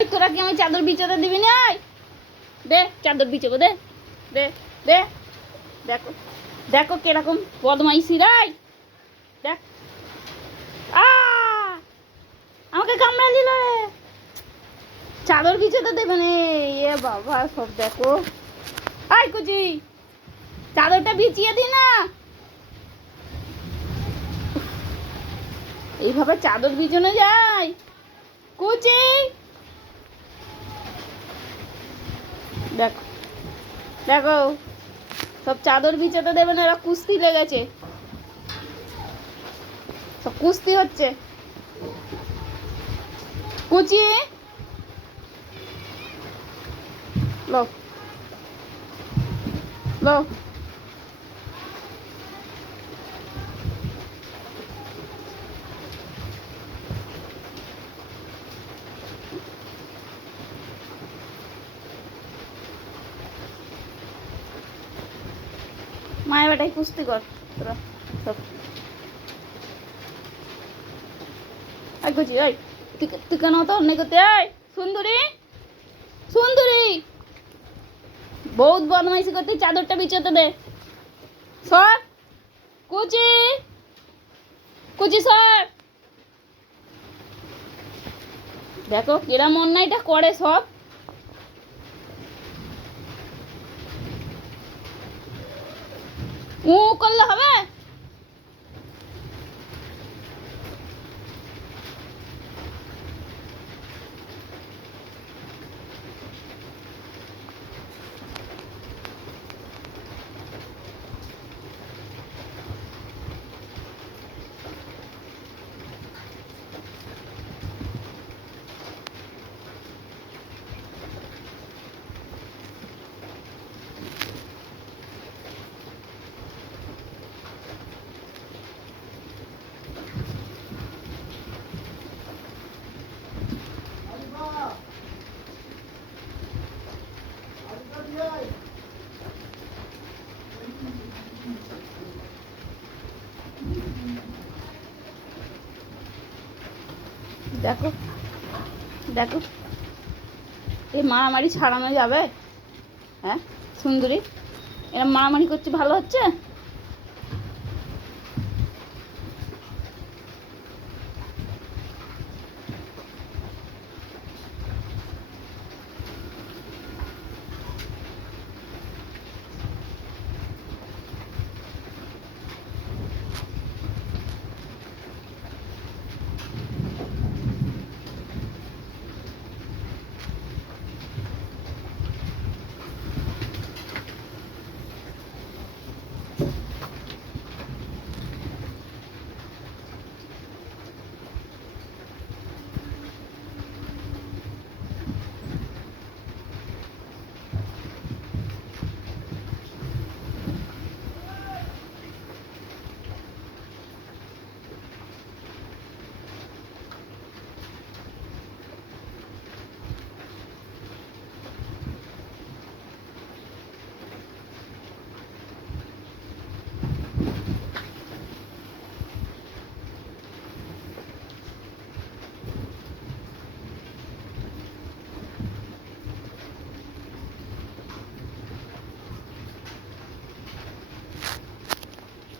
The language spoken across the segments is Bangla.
তোরা কি আমি চাদর বিছাতে দিবি না? দে চাদর বিছাবো, দে দে দে। দেখো দেখো কিরকম বদমাইশি রাই। দেখ আমাকে কামড়া দিল রে। চাদর বিছাতে দেবে না। এ বাবা সব দেখো। আই কুচি চাদরটা বিছিয়ে দি না। এইভাবে চাদর বিছানো যায়? কুচি দেখো দেখো সব চাদর বিছাতে দেবে না। এরা কুস্তি লেগেছে, সব কুস্তি হচ্ছে। কুচি লো লো মায়ের বেটাই কুস্তি কর তোরা সব। আই কুচি আই তুই কেন তো অন্যায় করতে? আয় সুন্দরী সুন্দরী, বহুত বদমাইশি করতে। চাদরটা বিছাতে দে। সর কুচি কুচি সর। দেখো কিরম অন্যায়টা করে সব। উ করলে হবে? দেখো দেখো এই মারামারি ছাড়ানো যাবে? হ্যাঁ সুন্দরী, এরম মারামারি করছে ভালো হচ্ছে?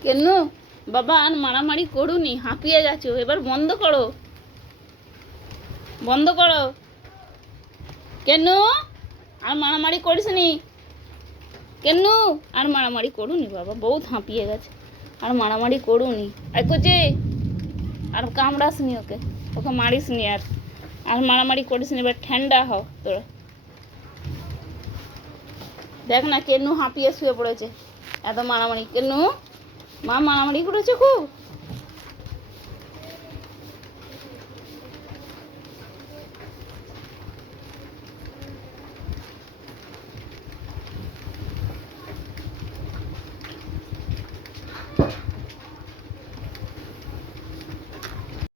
কেন বাবা আর মারামারি করুনি, হাঁপিয়ে গেছো, এবার বন্ধ করো বন্ধ করো। কেন আর মারামারি করিস নি? কেন আর মারামারি করুনি বাবা, বহুত হাঁপিয়ে গেছে, আর মারামারি করুনি। যে আর কামড়াস নি ওকে, ওকে মারিস নি। আর আর মারামারি করিস নি, এবার ঠান্ডা হও তোরা। দেখ না কেন হাঁপিয়ে শুয়ে পড়েছে, এত মারামারি। কেন মা মারামারি করেছে খুব।